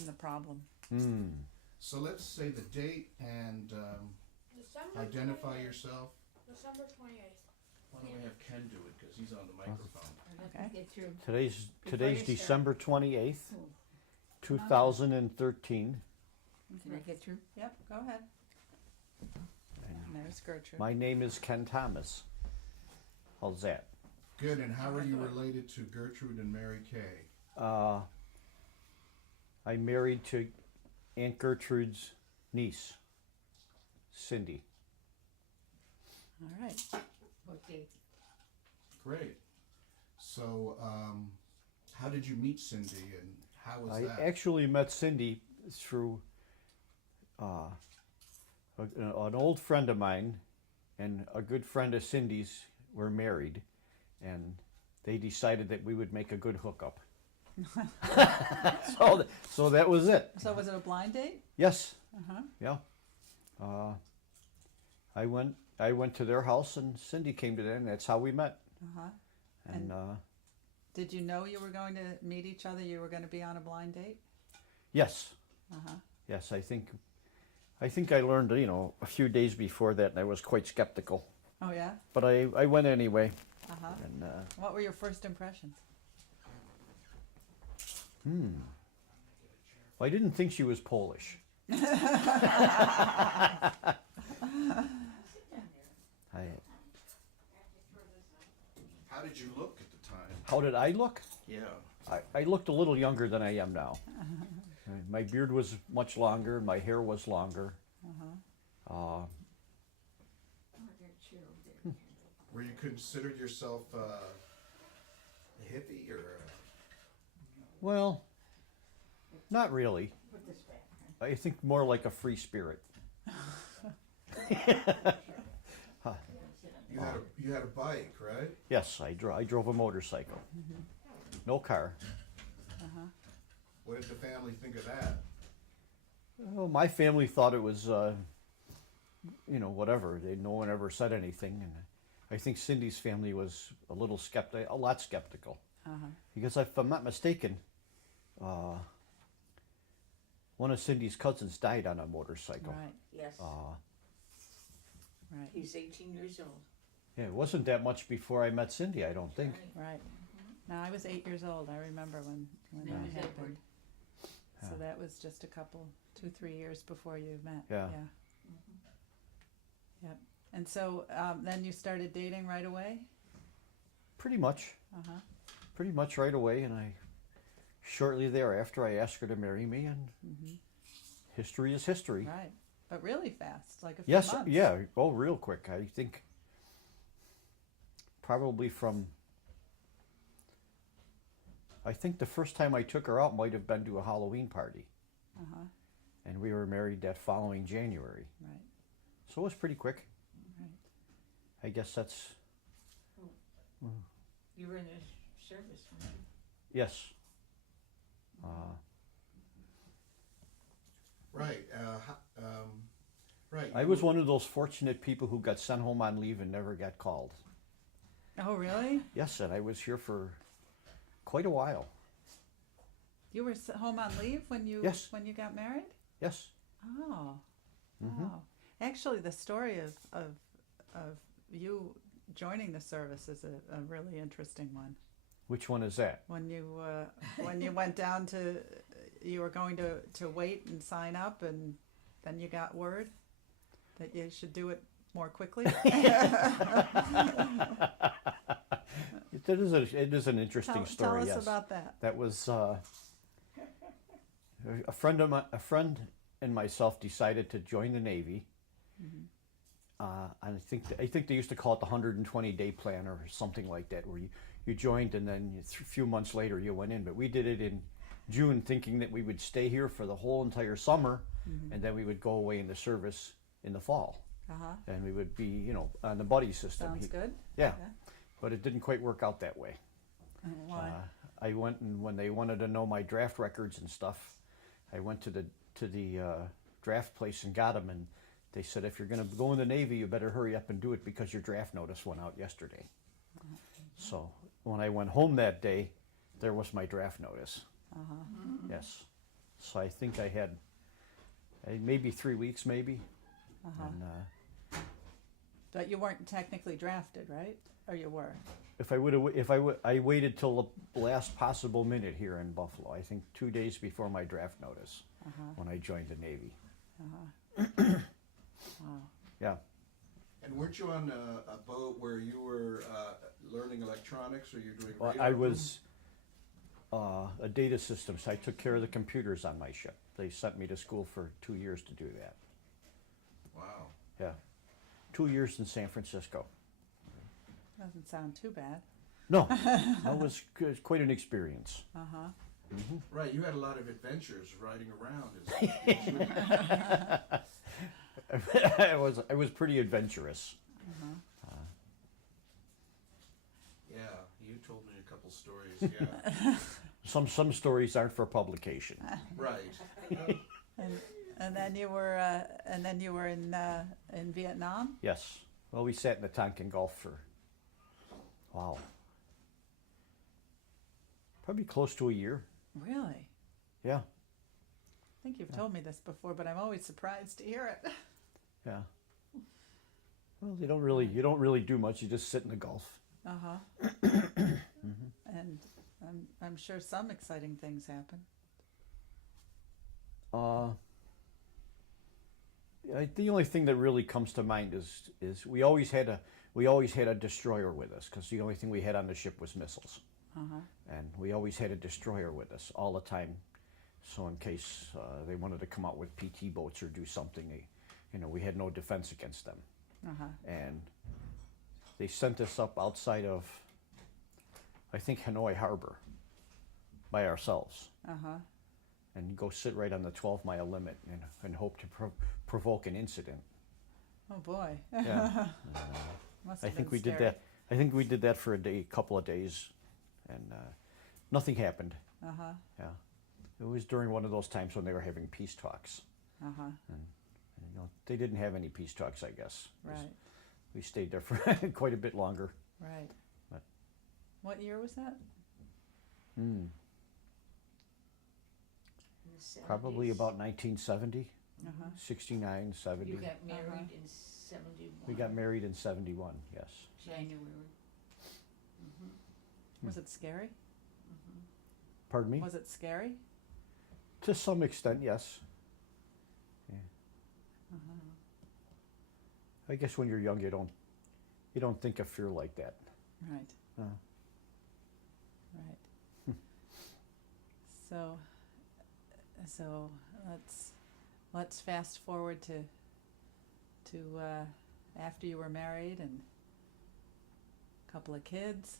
I'm the problem. So let's say the date and December identify 28th. yourself. December 28th. Why don't we have Ken do it, because he's on the microphone. Okay. Get through. Today's Before you start. December 28th, 2013. Can I get through? Yep, go ahead. And there's Gertrude. My name is Ken Thomas. How's that? Good, and how are you related to Gertrude and Mary Kay? I'm married to Aunt Gertrude's niece, Cindy. All right. What date? Great. So, how did you meet Cindy, and how was I that? actually met Cindy through an old friend of mine and a good friend of Cindy's were married, and they decided that we would make a good hookup. so that was it. So was it a blind date? Yes. Uh-huh. Yeah. I went to their house, and Cindy came to them, and that's how we met. Uh-huh. And Did you know you were going to meet each other? You were going to be on a blind date? yes, Uh-huh. yes, I think I learned, a few days before that, and I was quite skeptical. Oh, yeah? But I went anyway. Uh-huh. And What were your first impressions? I didn't think she was Polish. I, How did you look at the time? how did I look? Yeah. I looked a little younger than I am now. My beard was much longer. My hair was longer. Oh, there's a chair over there. Were you considered yourself a hippie or Well, not really. Put this back. I think more like a free spirit. you had a bike, right? Yes, I drove a motorcycle. No car. What did the family think of that? Well, my family thought it was, whatever. No one ever said anything, and I think Cindy's family was a lot skeptical. Uh-huh. Because if I'm not mistaken, one of Cindy's cousins died on a motorcycle. Right, Yes. right, He's 18 years old. Yeah, it wasn't that much before I met Cindy, I don't think. right. Now, I was 8 years old. I remember when Name that is happened. Edward. So that was just a couple, 2-3 years before you met. Yeah. Yeah. Yep. And so then you started dating right away? Pretty much. Uh-huh. Pretty much right away, and shortly thereafter I asked her to marry me, and history is history. Right. But really fast, like a few Yes, months. yeah, real quick. I think probably I think the first time I took her out might have been to a Halloween party, Uh-huh. and we were married that following January. Right, So it was pretty quick. right. I guess that's, You were in the service, weren't you? yes. Right. Right. I was one of those fortunate people who got sent home on leave and never got called. Oh, really? Yes, and I was here for quite a while. You were home on leave when you Yes. when you got married? Yes. Oh. Oh. Actually, the story of you joining the service is a really interesting one. Which one is that? When you went down to, you were going to wait and sign up, and then you got word that you should do it more quickly. It is an interesting Tell story. us Yes. about that. That was a friend and myself decided to join the Navy. And I think they used to call it the 120-day plan or something like that, where you joined and then a few months later you went in. But we did it in June, thinking that we would stay here for the whole entire summer, and then we would go away into service in the fall, Uh-huh. and we would be, on the buddy system. Sounds good. Yeah, but it didn't quite work out that way. Why? I went, and when they wanted to know my draft records and stuff, I went to the draft place and got them, and they said, if you're going to go in the Navy, you better hurry up and do it because your draft notice went out yesterday. So when I went home that day, there was my draft notice. Yes. So I think I had maybe 3 weeks, maybe. Uh-huh. And But you weren't technically drafted, right? Or you were? if I waited till the last possible minute here in Buffalo. I think 2 days before my draft notice when I joined the Navy. Wow. Yeah. And weren't you on a boat where you were learning electronics, or you're doing Well, radar? I was a data systems. I took care of the computers on my ship. They sent me to school for 2 years to do that. Wow. Yeah. 2 years in San Francisco. Doesn't sound too bad. No, that was quite an experience. Uh-huh. Right, you had a lot of adventures riding around. I was pretty adventurous. Yeah, you told me a couple stories. Yeah, Some stories aren't for publication. right. And then you were in Vietnam? Yes. Well, we sat in the Tonkin Gulf for, wow, probably close to a year. Really? Yeah. I think you've told me this before, but I'm always surprised to hear it. Yeah. Well, you don't really do much. You just sit in the Gulf. Uh-huh. And I'm sure some exciting things happen. The only thing that really comes to mind is we always had a destroyer with us, because the only thing we had on the ship was missiles, and we always had a destroyer with us all the time. So in case they wanted to come out with PT boats or do something, we had no defense against them. And they sent us up outside of, I think, Hanoi Harbor by ourselves. And go sit right on the 12-mile limit and hope to provoke an incident. Oh boy. Yeah. Must I have think been we did scary. that. I think we did that for a couple of days, and nothing happened. Yeah. It was during one of those times when they were having peace talks. And they didn't have any peace talks, I guess. Right. We stayed there for quite a bit longer. Right. But- What year was that? In the Probably 70s. about 1970, 69, 70. You got married in 71. We got married in 71, yes. January. Was it scary? Pardon me? Was it scary? To some extent, yes. Yeah. I guess when you're young, you don't think of fear like that. Right. Uh. Right. So let's fast forward to after you were married and a couple of kids.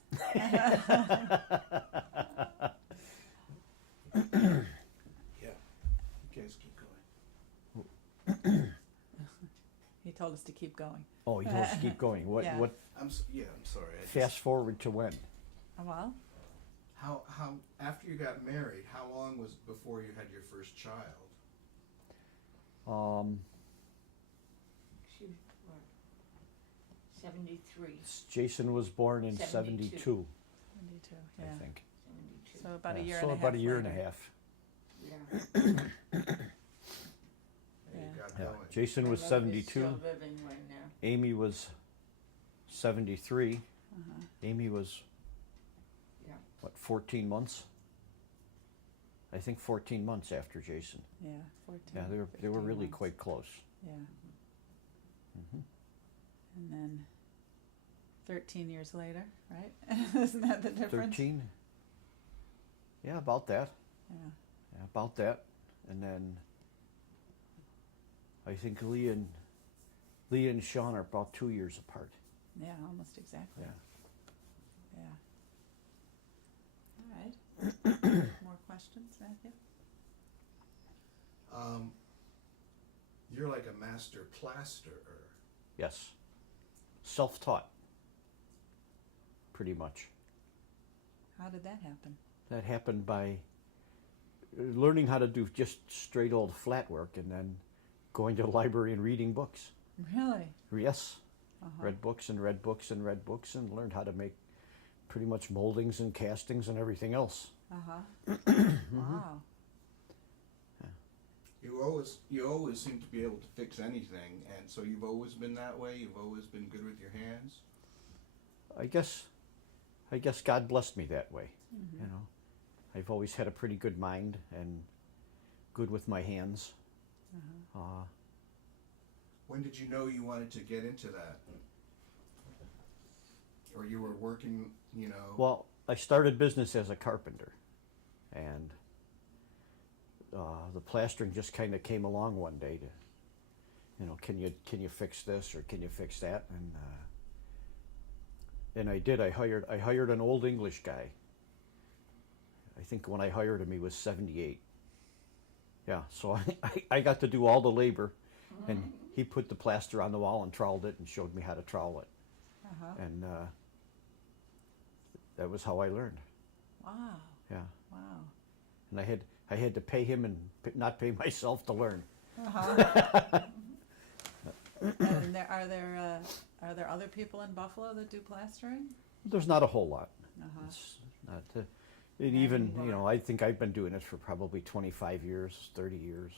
Yeah, you guys keep going. He told us to keep going. Oh, you just keep going. What? Yeah. What? I'm sorry. Fast forward to when? Well, How after you got married, how long was before you had your first child? She was what? 73. Jason was born in 72. 72, 72. Yeah. I think. 72. So about a Yeah, year so and a half. about a year and a later. half. Yeah. And you got Yeah. going. Jason was My mother's 72. Still living right now. Amy was 73. Amy was Yeah. what, 14 months? I think 14 months after Jason. Yeah, 14. Yeah, they were 15 really months. quite close. Yeah. And then 13 years later, right? Isn't that the difference? 13. Yeah, about that. Yeah. Yeah, about that. And then I think Leah and Sean are about 2 years apart. Yeah, almost exactly. Yeah. Yeah. All right. More questions, Matthew? You're like a master plasterer. Yes. Self-taught. Pretty much. How did that happen? That happened by learning how to do just straight old flat work and then going to the library and reading books. Really? Yes. Read books and read books and read books and learned how to make pretty much moldings and castings and everything else. Wow. you always seem to be able to fix anything, and so you've always been that way. You've always been good with your hands. I guess God blessed me that way. You know, I've always had a pretty good mind and good with my hands. When did you know you wanted to get into that? Or you were working, you know? Well, I started business as a carpenter, and the plastering just kind of came along one day to, you know, can you fix this or can you fix that? And I did. I hired an old English guy. I think when I hired him, he was 78. Yeah, so I got to do all the labor, and he put the plaster on the wall and troweled it and showed me how to trowel it. And that was how I learned. Wow. Yeah, Wow. and I had to pay him and not pay myself to learn. And are there other people in Buffalo that do plastering? There's not a whole lot. It's not. It Not even anymore. you know, I think I've been doing it for probably 25 years, 30 years,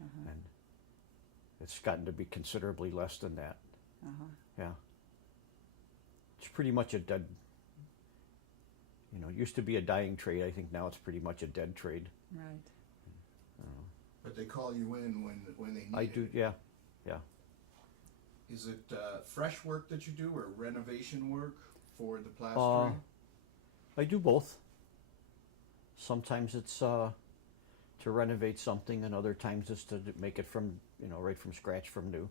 and it's gotten to be considerably less than that. Yeah, it's pretty much a dead. You know, it used to be a dying trade. I think now it's pretty much a dead trade. Right. But they call you in when they need I it. do. Yeah, yeah. Is it fresh work that you do or renovation work for the plastering? I do both. Sometimes it's to renovate something, and other times it's to make it from right from scratch, from new.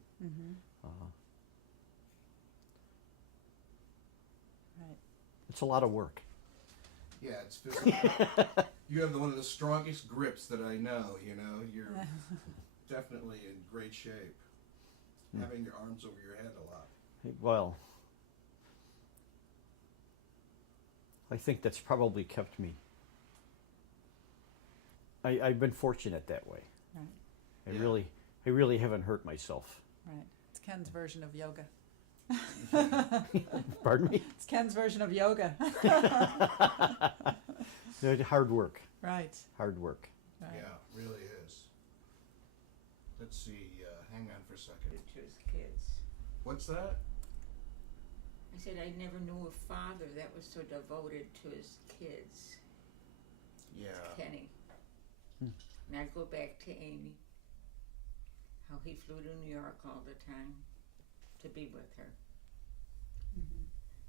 Right. It's a lot of work. Yeah, it's physical. You have one of the strongest grips that I know. You know, you're definitely in great shape. Having your arms over your head a lot. Well, I think that's probably kept me. I've been fortunate that way. Right. I really haven't hurt myself. Right. It's Ken's version of yoga. Pardon me? It's Ken's version of yoga. Hard work. Right. Hard work. Right. Yeah, really is. Let's see. Hang on for a second. To his kids. What's that? I said I never knew a father that was so devoted to his kids. Yeah. Kenny. And I go back to Amy. How he flew to New York all the time to be with her.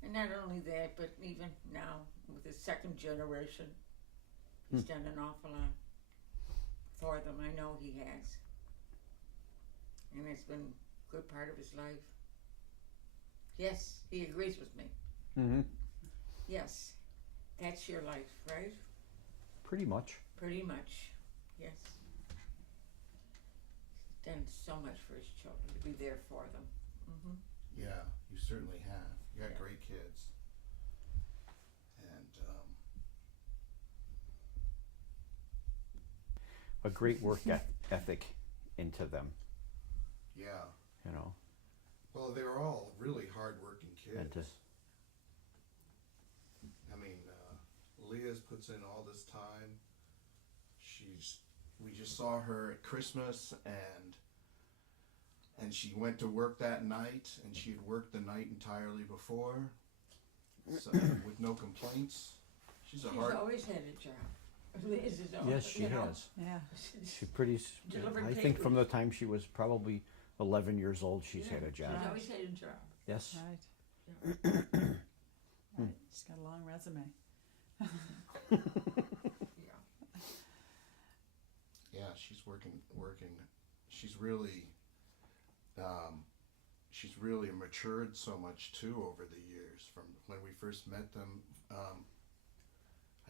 And not only that, but even now with his second generation, he's done an awful lot for them. I know he has. And it's been a good part of his life. Yes, he agrees with me. Mm-hmm. Yes, that's your life, right? Pretty much. Pretty much, yes. He's done so much for his children, to be there for them. Yeah, you certainly have. You got Yeah. great kids. And A great work ethic into them. yeah. You know. Well, they're all really hard-working And kids. I mean, Leah's puts in all this time. We just saw her at Christmas, and she went to work that night, and she had worked the night entirely before, so with no complaints. She's She's always had a job. Liz is always, Yes, she has. Yeah. She pretty. Delivering I think from papers. the time she was probably 11 years old, she's had a job. She's always had a job. Yes. Right. Right. She's got a long resume. Yeah. Yeah, she's working. She's really matured so much too over the years from when we first met them.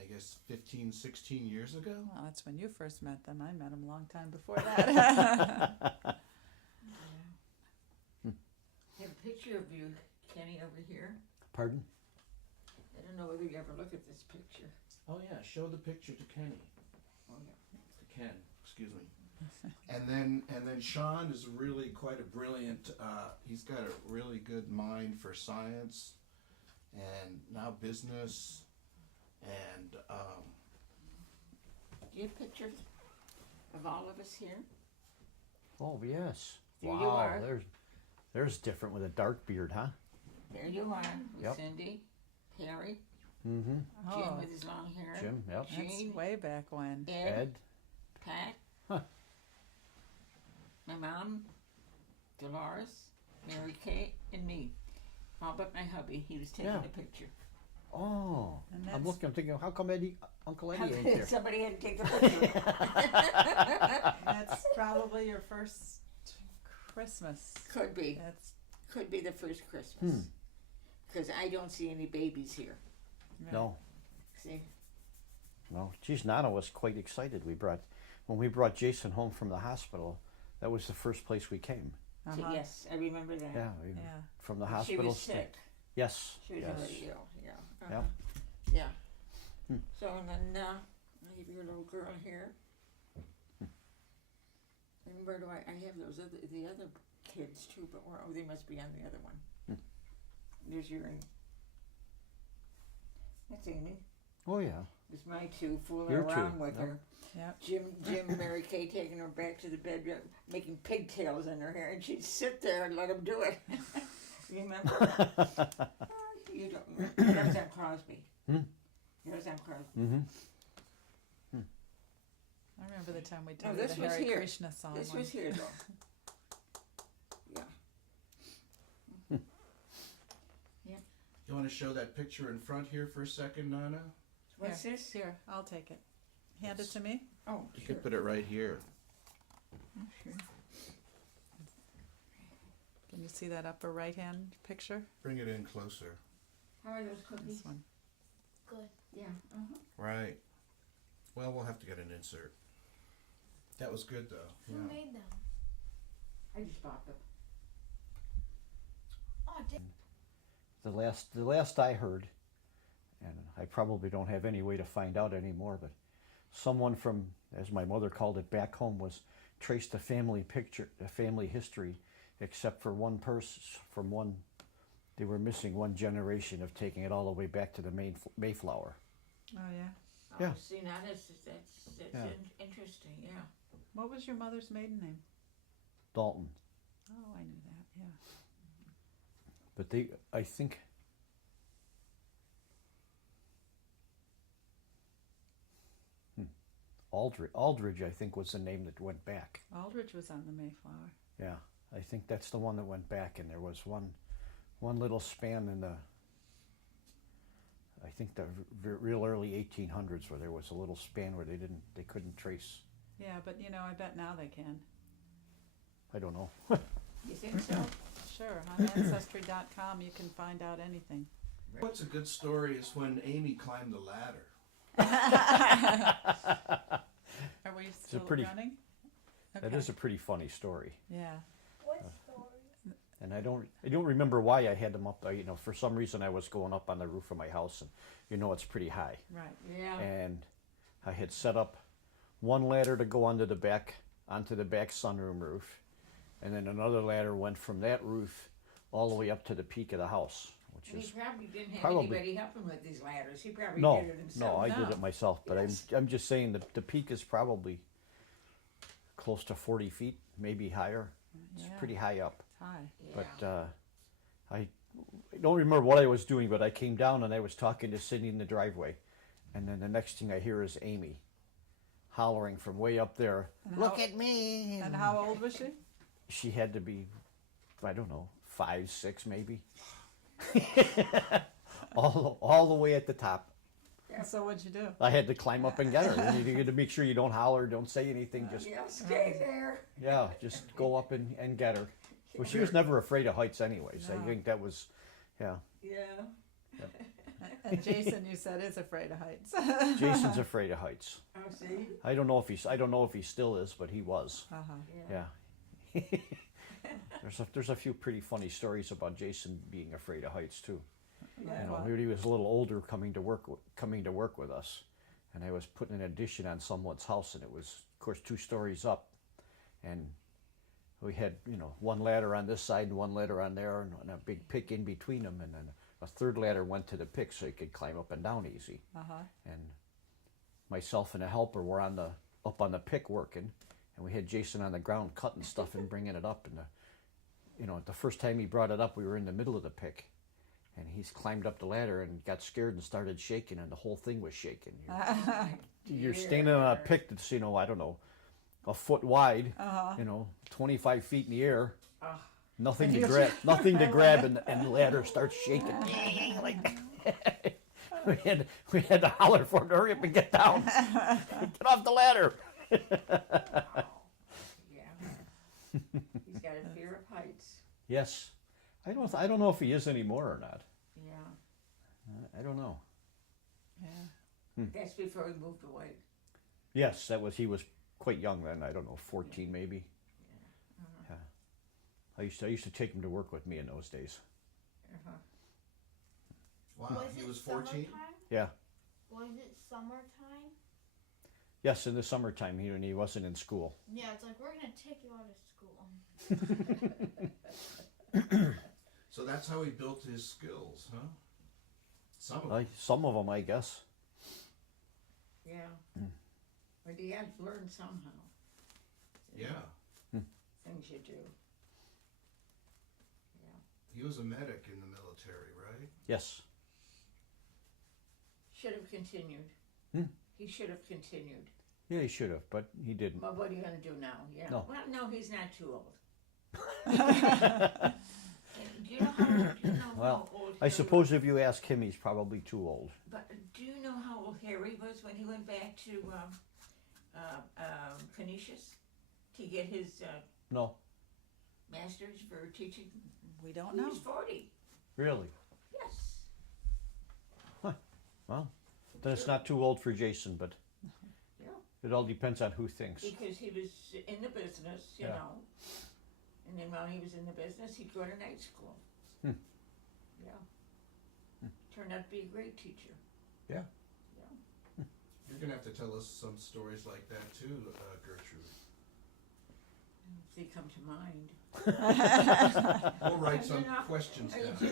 I guess 15, 16 years ago. Well, that's when you first met them. I met them a long time before that. I have a picture of you, Kenny, over here. Pardon? I don't know whether you ever look at this picture. Oh yeah, show the picture to Kenny. Oh yeah. To Ken, excuse me. And then Sean is really quite a brilliant. He's got a really good mind for science, and now business, and Do you have pictures of all of us here? Oh yes. There you Wow. are. There's different with a dark beard, huh? There you are with Yep. Cindy, Harry, Mm-hmm. Jim Oh, with his long hair, Jim. Yep. that's Jean, way back when. Ed, Ed. Pat, Huh. my mom, Dolores, Mary Kay, and me. All but my hubby. He was taking Yeah. a picture. Oh. And I'm that's- looking. I'm thinking, how come Uncle Eddie ain't there? Somebody had to take the picture. That's probably your first Christmas. Could be. That's Could be the first Christmas. Because I don't see any babies here. right. No. See? No. Geez, Nana was quite excited. When we brought Jason home from the hospital, that was the first place we came. So, Uh-huh. yes, I remember that. Yeah. Yeah. From the She hospital. was sick. Yes. She was yes. already ill. Yeah. Yep. Yeah. So and then I have your little girl here. And where do I have the other kids too? But they must be on the other one. There's your. That's Amy. Oh yeah. It's my two fooling Your two, around with yep. her. Yep. Jim, Mary Kay taking her back to the bedroom, making pigtails in her hair, and she'd sit there and let him do it. Remember? You don't. There's Sam Crosby. There's Sam Crosby. Mm-hmm. I remember the time we No, did this the was Hare here. Krishna song. This one. was here though. Yeah. You want to show that picture in front here for a second, Nana? What's Here, this? Here, I'll take it. Hand it to me. Oh, You sure. can put it right here. Can you see that upper right-hand picture? Bring it in closer. How are those cookies? This one. Good. Yeah. Right. Well, we'll have to get an insert. That was good though. Who Yeah. made them? I just bought them. Oh, did The last I heard, and I probably don't have any way to find out anymore, but someone from, as my mother called it back home, was traced the family history, except for one person from one. They were missing one generation of taking it all the way back to the Mayflower. Oh yeah. Oh, Yeah. see, now that's Yeah. interesting. Yeah. What was your mother's maiden name? Dalton. Oh, I knew that. Yeah. But I think, Aldridge, I think, was the name that went back. Aldridge was on the Mayflower. Yeah, I think that's the one that went back, and there was one little span in the, I think the real early 1800s where there was a little span where they couldn't trace. Yeah, but you know, I bet now they can. I don't know. You think so? Sure, on Ancestry.com you can find out anything. What's a good story is when Amy climbed the ladder. Are we still pretty- running? That Okay. is a pretty funny story, Yeah. what story? and I don't remember why I had them up. For some reason I was going up on the roof of my house, and it's pretty high. Right. Yeah. And I had set up one ladder to go onto the back sunroom roof, and then another ladder went from that roof all the way up to the peak of the house, which And is he probably didn't have probably- anybody helping with these ladders. He probably no, did it himself. I No. did it myself. But Yes. I'm just saying that the peak is probably close to 40 feet, maybe higher. It's Yeah. pretty high up. It's high. Yeah. But I don't remember what I was doing, but I came down and I was talking to Cindy in the driveway, and then the next thing I hear is Amy hollering from way up there, And "Look how- at me!" And how old was she? She had to be, I don't know, 5, 6 maybe. all the way at the top. Yeah. So what'd you do? I had to climb up and get her. You had to make sure you don't holler, don't say anything. Just Yeah, stay there. just go up and get her. Well, she was never afraid of heights, anyways. No. I think that was, yeah. Yeah. And Jason, you said, is afraid of heights. Jason's afraid of heights. Oh, see? I don't know if he still is, but he was. Uh-huh. Yeah. There's a few pretty funny stories about Jason being afraid of heights too. Like what? When he was a little older, coming to work with us, and I was putting an addition on someone's house, and it was, of course, 2 stories up, and we had one ladder on this side and one ladder on there, and a big pick in between them, and then a third ladder went to the pick so he could climb up and down easy. Uh-huh. And myself and a helper were up on the pick working, and we had Jason on the ground cutting stuff and bringing it up. And the first time he brought it up, we were in the middle of the pick, and he's climbed up the ladder and got scared and started shaking, and the whole thing was shaking. You're standing on a pick that's I don't know, a foot wide, 25 feet in the air. Nothing to grab, and the ladder starts shaking. Like we had to holler for him to hurry up and get down, get off the ladder. Yeah. He's got a fear of heights. Yes, I don't know if he is anymore or not. Yeah. I don't know. Yeah. That's before he moved away. Yes, he was quite young then. I don't know, 14 maybe. Yeah. I used to take him to work with me in those days. Uh-huh. Wow, he was 14? Summertime? Yeah. Was it summertime? Yes, in the summertime, he wasn't in school. Yeah, it's like, we're gonna take you out of school. So that's how he built his skills, huh? Some of them. Some of them, I guess. Yeah. But he had to learn somehow. Yeah. Things you do. Yeah. He was a medic in the military, right? Yes. Should have continued. He should have continued. Yeah, he should have, but he didn't. Well, what are you going to do now? Yeah. No. Well, no, he's not too old. Do you know Well, how old I Harry suppose if you ask him, he's probably too old. But do you know how old Harry was when he went back to Canisius to get his No, master's for teaching? We don't He know. was 40. really. Yes. Well, then it's not too old for Jason, but Yeah. it all depends on who thinks. Because he was in the business, you Yeah. know. And then while he was in the business, he'd go to night school. Yeah. Turned out to be a great teacher. Yeah. Yeah. You're going to have to tell us some stories like that too, Gertrude. If they come to mind. We'll write some You know, questions You down. you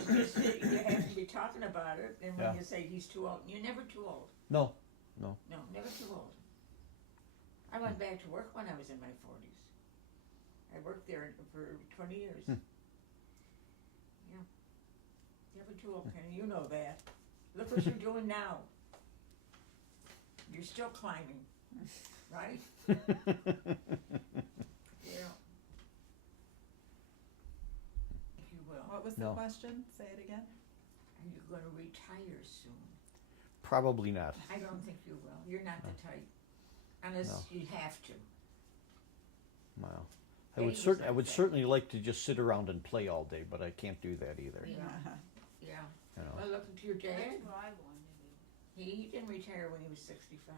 have to be talking about it, and when Yeah. you say he's too old, you're never too old. No, No, never too old. I went back to work when I was in my 40s. I worked there for 20 years. Yeah. Never too old, Kenny. You know that. Look what you're doing now. You're still climbing, right? Yeah. If you will. What was the No. question? Say it again. Are you going to retire soon? probably not. I don't think you will. You're not the type. Unless you have to. Well, Yeah, I he was I like would that. certainly like to just sit around and play all day, but I can't do that either. Yeah. Yeah. You know. Well, look at your dad. That's what I wanted to do. He didn't retire when he was 65.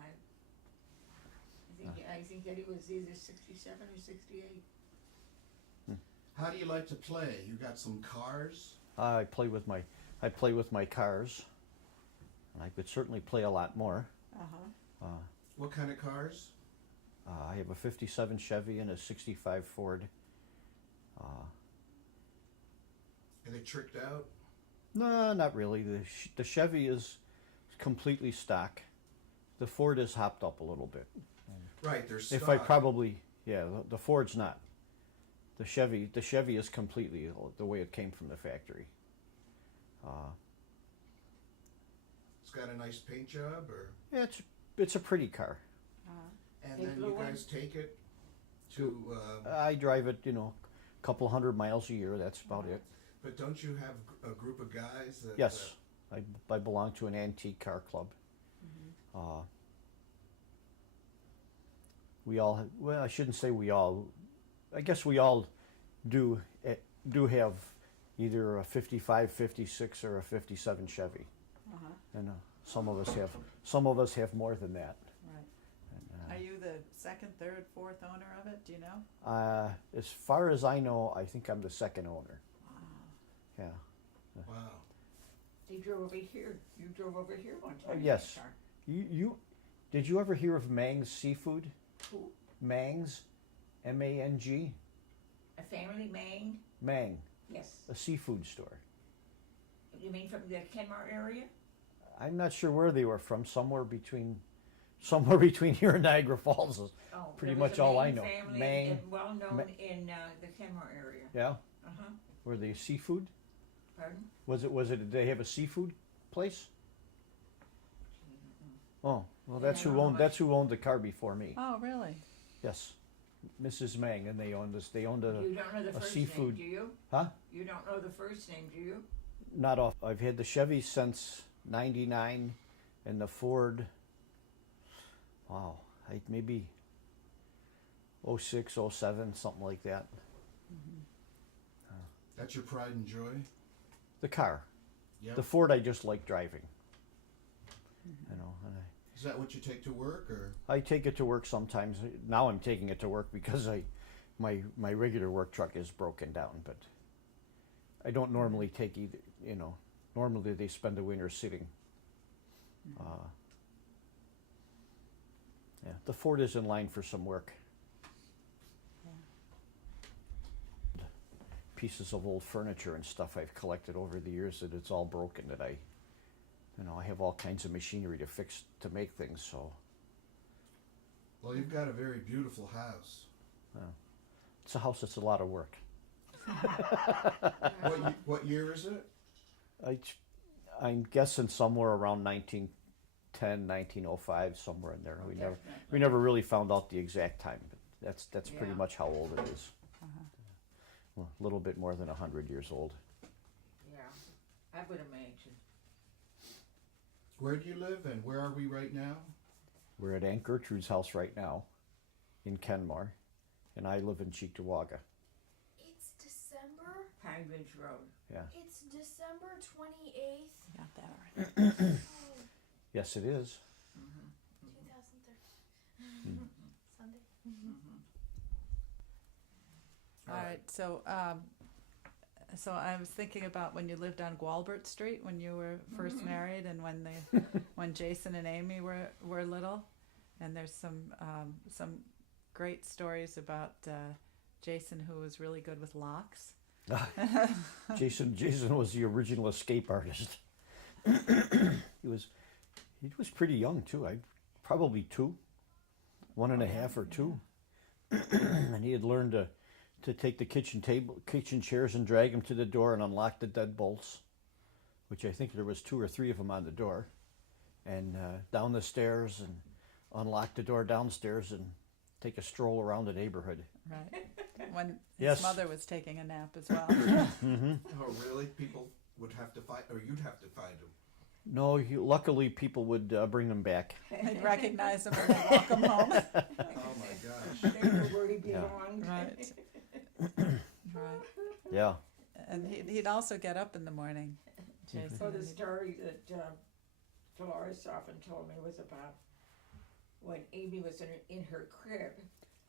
I think that he was either 67 or 68. How do you like to play? You got some cars? I play with my cars. I could certainly play a lot more. What kind of cars? I have a 57 Chevy and a 65 Ford. Are they tricked out? No, not really. The Chevy is completely stock. The Ford is hopped up a little bit. Right, they're stock. If I probably, yeah, the Ford's not. The Chevy is completely the way it came from the factory. It's got a nice paint job, or Yeah, it's a pretty car. and They then blew you one? guys take it to. I drive it, a couple hundred miles a year. That's about it. But don't you have a group of guys that? Yes, I belong to an antique car club. We all, well, I shouldn't say we all. I guess we all do have either a 55, 56, or a 57 Chevy, and some of us have more than that. Right. And, Are you the second, third, fourth owner of it? Do you know? as far as I know, I think I'm the second owner. Yeah. Wow. They drove over here. You drove over here one time. Yes. Car. You did you ever hear of Mang's Seafood? Who? Mang's, M-A-N-G, A family Maine? Mang, Yes. a seafood store. You mean from the Kenmore area? I'm not sure where they were from. Somewhere between somewhere between here and Niagara Falls. Oh, Pretty there was much a all I Mang know. Family, Mang, and well known Ma- in the Kenmore area. Yeah, Uh-huh. were they seafood? Pardon? Was it? Did they have a seafood place? Oh, well, Yeah, that's I who don't know owned. much. That's who owned the car before me. Oh, really? Yes, Mrs. Mang, and they owned this. They owned a. You don't know the a first seafood- name, do you? Huh? You don't know the first name, do you? Not off. I've had the Chevy since '99, and the Ford. Wow, maybe 06, 07, something like that. That's your pride and joy? The car, Yep. the Ford, I just like driving. You know, and Is that what you take to work, or? I take it to work sometimes. Now I'm taking it to work because my regular work truck is broken down, but I don't normally take either. You know, normally they spend the winter sitting. Yeah, the Ford is in line for some work. Pieces of old furniture and stuff I've collected over the years that it's all broken. That I have all kinds of machinery to fix to make things. So Well, you've got a very beautiful house. it's a house that's a lot of work. What year is it? I'm guessing somewhere around 1910, 1905, somewhere in there. Oh, We never really found out the exact time, but that's pretty Yeah. much how old it is. Well, a little bit more than 100 years old. Yeah, I would imagine. Where do you live, and where are we right now? We're at Aunt Gertrude's house right now in Kenmore, and I live in Cheektowaga. It's December. Pine Ridge Road. Yeah. It's December 28th. Got that right. Oh, Yes, it is. 2013. Sunday. All right, so I was thinking about when you lived on Gualbert Street when you were first married, and when Jason and Amy were little, and there's some great stories about Jason, who was really good with locks. Jason was the original escape artist. he was pretty young too. Probably 2, 1.5 or 2, and he had learned to take the kitchen chairs and drag them to the door and unlock the deadbolts, which I think there was 2 or 3 of them on the door, and down the stairs and unlock the door downstairs and take a stroll around the neighborhood. Right. When his Yes. mother was taking a nap as well. Oh, really? People would have to fight, or you'd have to fight them. No, luckily people would bring them back. They'd recognize him and they'd walk him home. Oh my gosh. They were where he Yeah. belonged. Right. Right. Yeah. And he'd also get up in the morning, Jason. So the and he'd- story that Dolores often told me was about when Amy was in her crib.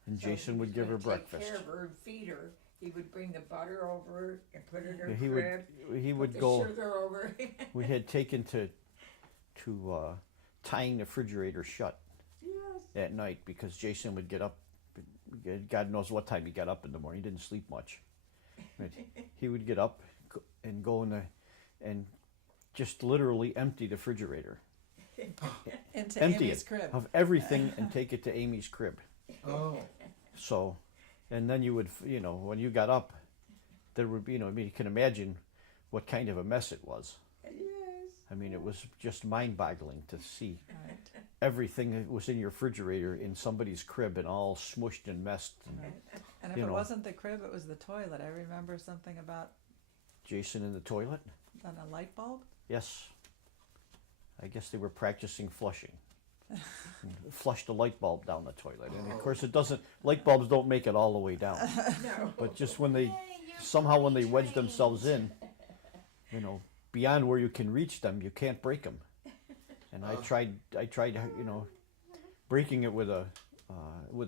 And So Jason he would was give her gonna take breakfast. care of her and feed her. He would bring the butter over and put it in her Yeah, crib. he put would the go. sugar over. We had taken to tying the refrigerator shut Yes. at night because Jason would get up. God knows what time he got up in the morning. He didn't sleep much. But he would get up and go and just literally empty the refrigerator into empty Amy's it crib. of everything and take it to Amy's crib. Oh, So, and then you would, when you got up, there would be, I mean, you can imagine what kind of a mess it was. Yes. I mean, it was just mind-boggling to see Right. everything that was in your refrigerator in somebody's crib and all smushed and messed. And And if You it know. wasn't the crib, it was the toilet. I remember something about Jason in the toilet. on a light bulb. Yes. I guess they were practicing flushing. Flush the light bulb down the toilet. And of course light bulbs don't make it all the way down. No. But just when they, Yay, you're somehow when they wedge trained. themselves in, beyond where you can reach them, you can't break them. And I tried, breaking it with a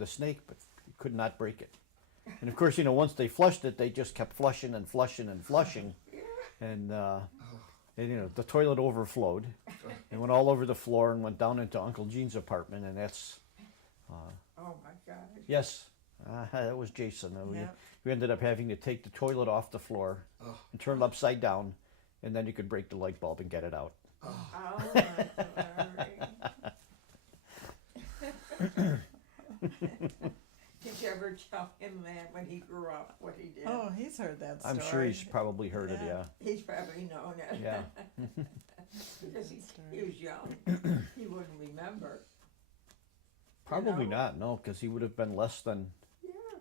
snake, but you could not break it. And of course, once they flushed it, they just kept flushing and flushing and flushing. And the toilet overflowed and went all over the floor and went down into Uncle Gene's apartment. And that's, Oh my gosh. yes, that was Jason. Yep. We ended up having to take the toilet off the floor and turn it upside down, and then you could break the light bulb and get it out. Oh my glory. Did you ever tell him that when he grew up, what he did? Oh, he's heard that story. I'm sure he's probably heard it. Yeah. Yeah. He's probably known it. Yeah. Because he was young. He wouldn't remember. Probably know? not. No, because he would have been less than. Yeah.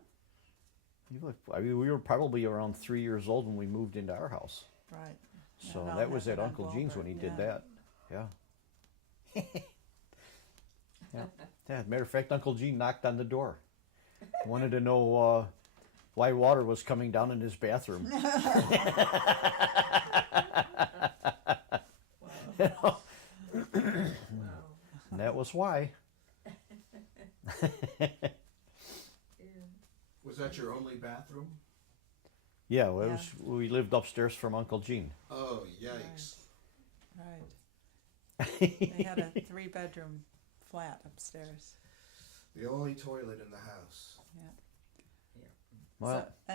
I mean, we were probably around 3 years old when we moved into our house. Right. Yeah, So it all that was at happened on Uncle Gene's when he Gualbert, did yeah. that. Yeah. Yeah. Matter of fact, Uncle Gene knocked on the door. Wanted to know why water was coming down in his bathroom. You know? And that was why. Was that your only bathroom? Yeah, well, Yeah. we lived upstairs from Uncle Gene. Oh, yikes. Right. They had a 3-bedroom flat upstairs. The only toilet in the house. Well, So,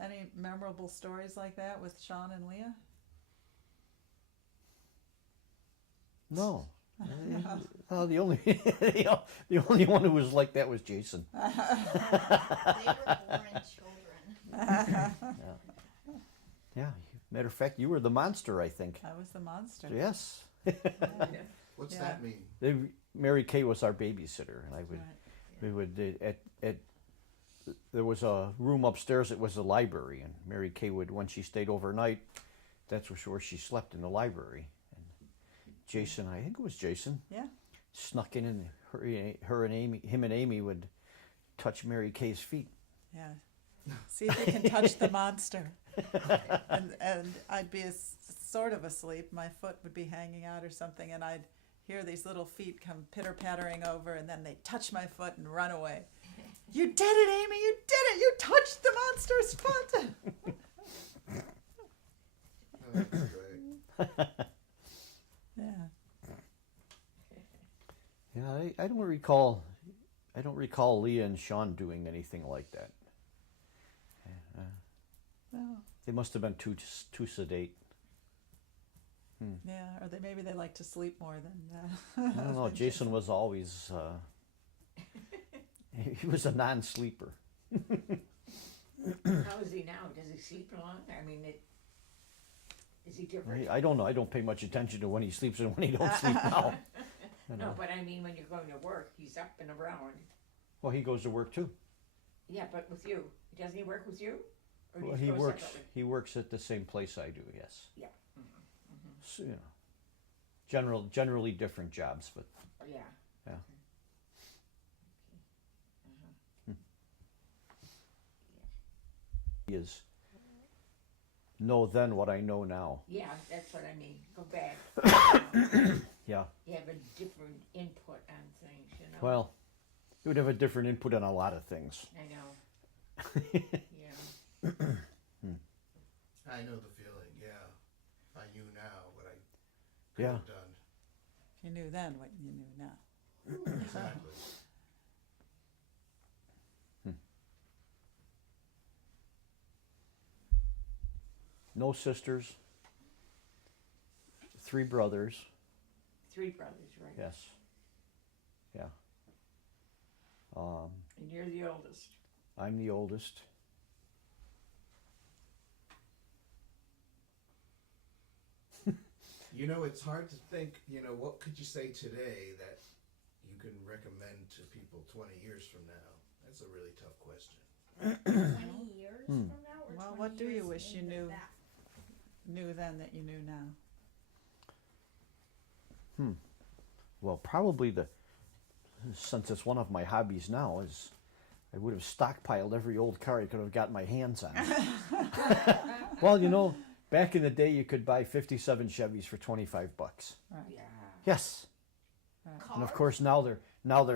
any memorable stories like that with Sean and Leah? no. The only the only one who was like that was Jason. They were born children. Yeah. Matter of fact, you were the monster, I think. I was the monster. Yes. What's Yeah. that mean? Mary Kay was our babysitter, and Right. we would at there was a room upstairs that was the library, and Mary Kay would, when she stayed overnight, that's where she slept, in the library. And Jason, I think it was Jason, Yeah. snuck in, and him and Amy would touch Mary Kay's feet. Yeah. See if you can touch the monster. And I'd be sort of asleep. My foot would be hanging out or something, and I'd hear these little feet come pitter-pattering over, and then they'd touch my foot and run away. You did it, Amy! You did it! You touched the monster's foot! Oh, that's great. Yeah. Yeah, I don't recall Leah and Sean doing anything like that. Well, They must have been too sedate. yeah, or maybe they like to sleep more than. I don't know. Jason was always he was a non-sleeper. How is he now? Does he sleep long? I mean, is he different? I don't know. I don't pay much attention to when he sleeps and when he don't sleep now. You No, know. but I mean, when you're going to work, he's up and around. Well, he goes to work too. Yeah, but with you. Doesn't he work with you? Or do Well, you he go works. separately? He works at the same place I do. Yes. Yeah. So, you know, generally different jobs, but Oh, yeah. yeah. He is know then what I know now. Yeah, that's what I mean. Go back. Yeah. You have a different input on things, you know. Well, he would have a different input on a lot of things. I know. Yeah. I know the feeling, yeah. If I knew now what I could Yeah. have done. If you knew then what you knew now. Exactly. No sisters. 3 brothers. 3 brothers, right? Yes. Yeah. And you're the oldest. I'm the oldest. You know, it's hard to think, what could you say today that you can recommend to people 20 years from now? That's a really tough question. 20 years from now, or Well, 20 what do you years wish you into knew? that? Knew then that you knew now. Well, probably since it's one of my hobbies now, is I would have stockpiled every old car I could have got my hands on. Well, back in the day, you could buy 57 Chevys for $25. Right. Yeah. Yes. Right. And of course now they're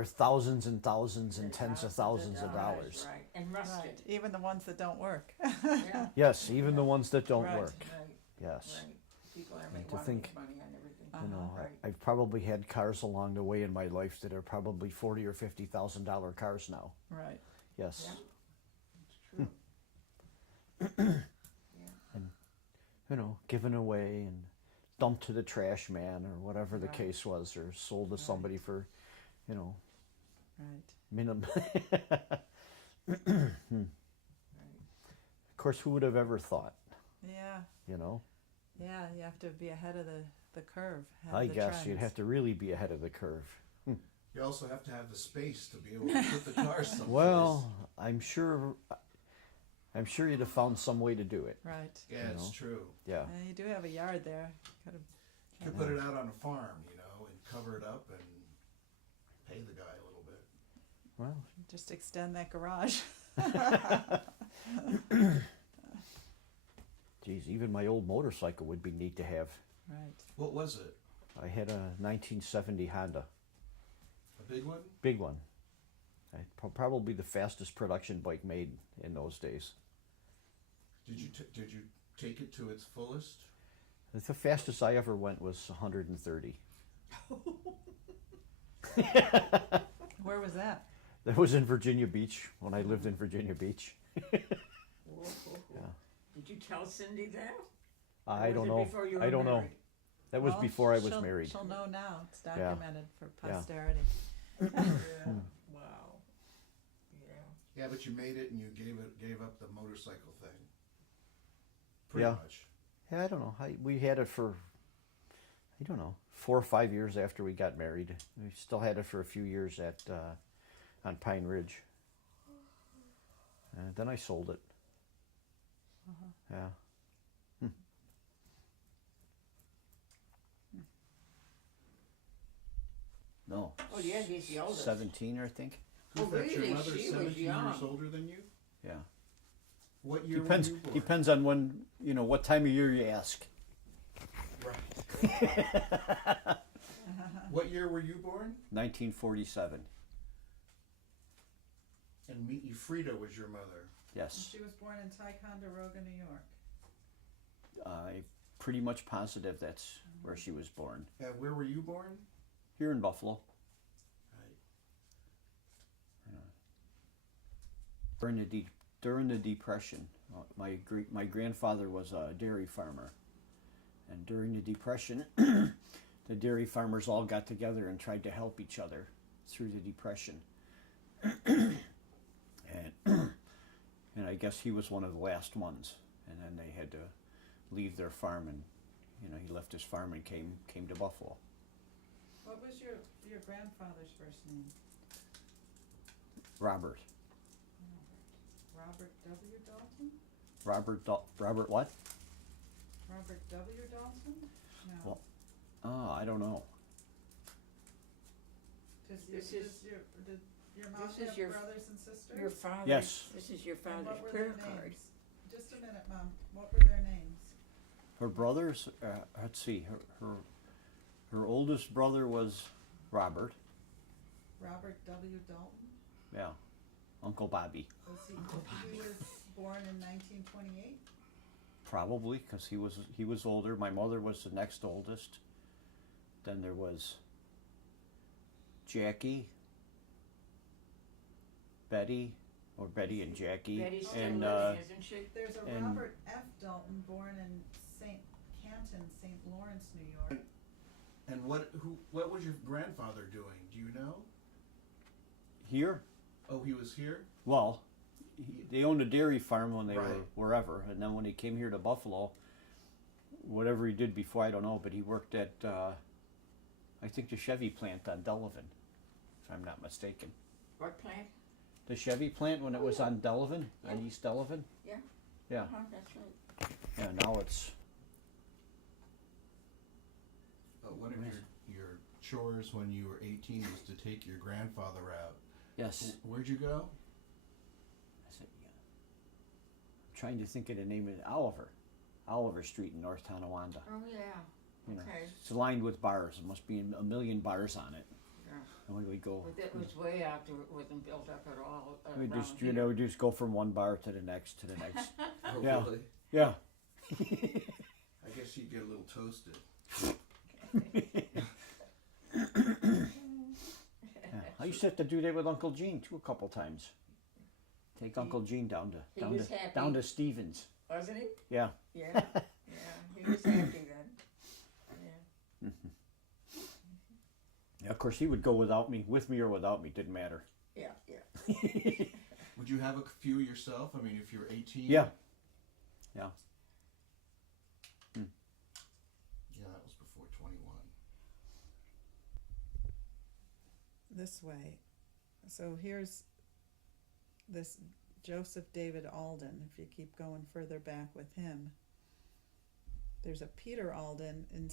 thousands and thousands and tens of thousands of dollars. Right. And rusted. Right. Even the ones that don't work. Yeah. Yes, even the ones that don't Right. work. Right. Yes. Right. People are to making think- money on everything. You know, Right. I've probably had cars along the way in my life that are probably $40,000 or $50,000 cars now. Right. Yes. Yeah. It's true. Given away and dumped to the trash man or whatever the Right. case was, or sold to somebody for, Right. Minimum. Right. Of course, who would have ever thought? Yeah. You know, Yeah. You have to be ahead of the curve. ahead I of the guess you'd trends. have to really be ahead of the curve. You also have to have the space to be able to put the car someplace. Well, I'm sure you'd have found some way to do it. Right. Yeah, you it's know. true. Yeah. You do have a yard there. Could have. You could put it out on a farm, you know, and cover it up and pay the guy a little bit. Well, Just extend that garage. geez, even my old motorcycle would be neat to have. Right. What was it? I had a 1970 Honda, A big one? big one. Probably the fastest production bike made in those days. Did you take it to its fullest? The fastest I ever went was 130. Where was that? That was in Virginia Beach when I lived in Virginia Beach. Whoa. Yeah. Did you tell Cindy that? Or I was don't it know. before you I were don't know. married? That was Well, before I was she'll- married. She'll know now. It's Yeah. documented for Yeah. posterity. Yeah. Wow. Yeah. Yeah, but you made it and you gave up the motorcycle thing. Pretty Yeah. much. Yeah, I don't know. We had it for, I don't know, 4 or 5 years after we got married. We still had it for a few years at on Pine Ridge. And then I sold it. Yeah. No. Oh, yeah, he's the oldest. 17, I think. Oh, Who's that, really? your mother, She was 17 young. years older than you? Yeah. What year Depends. were you born? Depends on when, what time of year you ask. Right. What year were you born? 1947. And Frida was your mother. Yes. She was born in Ticonderoga, New York. I'm pretty much positive that's where she was born. And where were you born? Here in Buffalo. Right. During the Depression, my grandfather was a dairy farmer, and during the Depression, the dairy farmers all got together and tried to help each other through the Depression, and I guess he was one of the last ones. And then they had to leave their farm, and he left his farm and came to Buffalo. What was your grandfather's first name? Robert. Robert W. Dalton? Robert what? Robert W. Dalton? No. Well, Oh, I don't know. This is- Did your mom this is have your- brothers and sisters? Your father. Yes. This is your And father's what were prayer their card. names? Just a minute, Mom. What were their names? Her brothers. Let's see. Her oldest brother was Robert. Robert W. Dalton? Yeah, Uncle Bobby. Was he was born in 1928? Probably because he was older. My mother was the next oldest. Then there was Jackie, Betty and Jackie, Betty's still and living, isn't she? There's a And- Robert F. Dalton born in St. Canton, St. Lawrence, New York. And what was your grandfather doing? Do you know? here. Oh, he was here? Well, they owned a dairy farm when they were Right. wherever, and then when he came here to Buffalo, whatever he did before, I don't know, but he worked at, I think, the Chevy plant on Delavan, if I'm not mistaken. What plant? The Chevy plant when it was yeah. on Delavan, on Yeah. East Delavan? Yeah. Yeah, That's right. yeah, now it's, One of your chores when you were 18 was to take your grandfather out. yes. Where'd you go? I said, yeah. I'm trying to think of the name of it, Oliver Street in North Tonawanda. Oh, yeah. You know, Okay. it's lined with bars. There must be a million bars on it. Yeah. And we would go. But that was way after it wasn't built up at all. We around just, here. we just go from one bar to the next to the next. Oh, Yeah. really? Yeah. I guess you'd get a little toasted. Yeah. I used to have to do that with Uncle Gene too a couple times. Take Uncle Gene down He to was happy. down to Stevens. Wasn't he? Yeah. Yeah. Yeah. He was happy then. Yeah. Of course, he would go without me, with me or without me, didn't matter. Yeah. Would you have a few yourself? I mean, if you're 18? Yeah. Yeah, that was before 21. This way. So here's this Joseph David Alden. If you keep going further back with him, there's a Peter Alden in